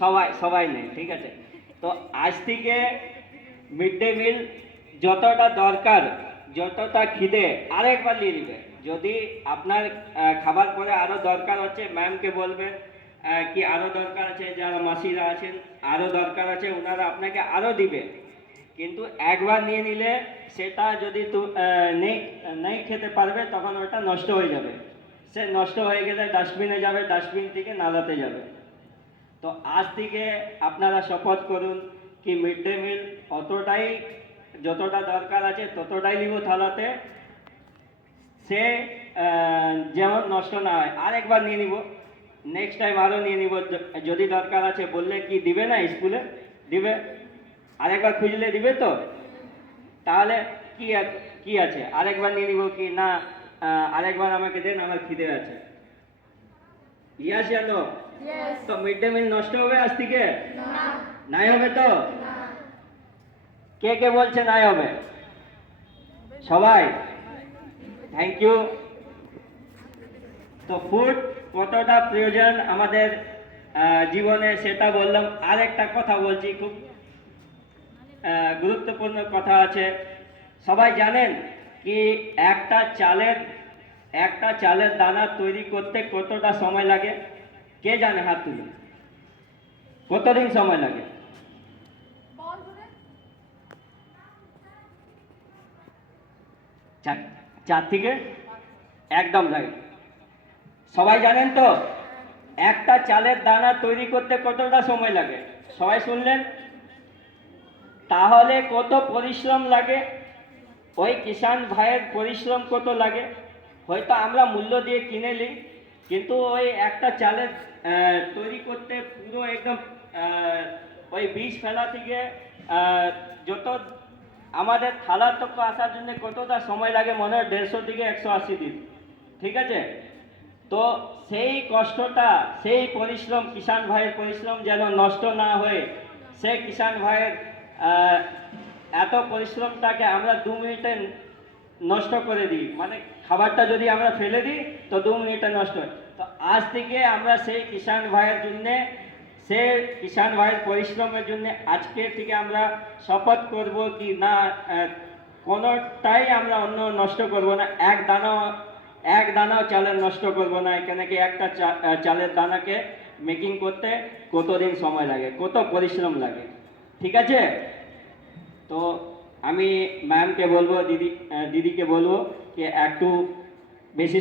সবাই সবাই নেই, ঠিক আছে। তো আজ থেকে মিড ডে মিল যতটা দরকার, যতটা খিদে আরেকবার নিয়ে নিবে। যদি আপনার খাবার পরে আরও দরকার হচ্ছে, ম্যামকে বলবেন কি আরও দরকার আছে, যারা মাসিরা আছেন আরও দরকার আছে, ওনারা আপনাকে আরও দিবে। কিন্তু একবার নিয়ে নিলে সেটা যদি নেই নেই খেতে পারবে, তখন ওটা নষ্ট হয়ে যাবে। সে নষ্ট হয়ে গেলে ডাস্টবিনে যাবে, ডাস্টবিন থেকে নালাতে যাবে। তো আজ থেকে আপনারা শপথ করুন কি মিড ডে মিল অতটাই, যতটা দরকার আছে ততটাই নিব থালাতে। সে যেমন নষ্ট না হয়। আরেকবার নিয়ে নিব, নেক্সট টাইম আরও নিয়ে নিব। যদি দরকার আছে বললে কি দিবে না, স্কুলে দিবে। আরেকবার খুঁজলে দিবে তো। তাহলে কি আছে, আরেকবার নিয়ে নিব কি না, আরেকবার আমাকে দেন, আমার খিদে আছে। ইয়াস या नो? তো মিড ডে মিল নষ্ট হবে আজ থেকে? নাই হবে তো? কে কে বলছে নাই হবে? সবাই? Thank you. তো ফুড কতটা প্রয়োজন আমাদের জীবনে সেটা বললাম। আরেকটা কথা বলছি, খুব গুরুত্বপূর্ণ কথা আছে। সবাই জানেন কি একটা চালের দানা তৈরি করতে কতটা সময় লাগে? কে জানে? হাত তুলুন। কতদিন সময় লাগে? 4 থেকে একদম লাগে। সবাই জানেন তো একটা চালের দানা তৈরি করতে কতটা সময় লাগে? সবাই শুনলেন? তাহলে কত পরিশ্রম লাগে? ওই কিষাণ ভাইয়ের পরিশ্রম কত লাগে? হয়তো আমরা মূল্য দিয়ে কিনে নিই, কিন্তু ওই একটা চালের তৈরি করতে পুরো একদম ওই বীজ ফেলা থেকে যত আমাদের থালা তক আসার জন্য কতটা সময় লাগে, মনে হয় 150 থেকে 180 দিন, ঠিক আছে। তো সেই কষ্টটা, সেই পরিশ্রম, কিষাণ ভাইয়ের পরিশ্রম যেন নষ্ট না হয়ে, সে কিষাণ ভাইয়ের এত পরিশ্রমটাকে আমরা 2 মিনিটে নষ্ট করে দিই। মানে খাবারটা যদি আমরা ফেলে দিই তো 2 মিনিটে নষ্ট হয়। তো আজ থেকে আমরা সেই কিষাণ ভাইয়ের জন্যে, সে কিষাণ ভাইয়ের পরিশ্রমের জন্য আজকে থেকে আমরা শপথ করব কি না, কোনোটাই আমরা অন্য নষ্ট করব না। এক দানাও চালের নষ্ট করব না। এখানে কি একটা চালের দানাকে মেকিং করতে কতদিন সময় লাগে, কত পরিশ্রম লাগে, ঠিক আছে। তো আমি ম্যামকে বলবো, দিদিকে বলবো যে একটু বেশি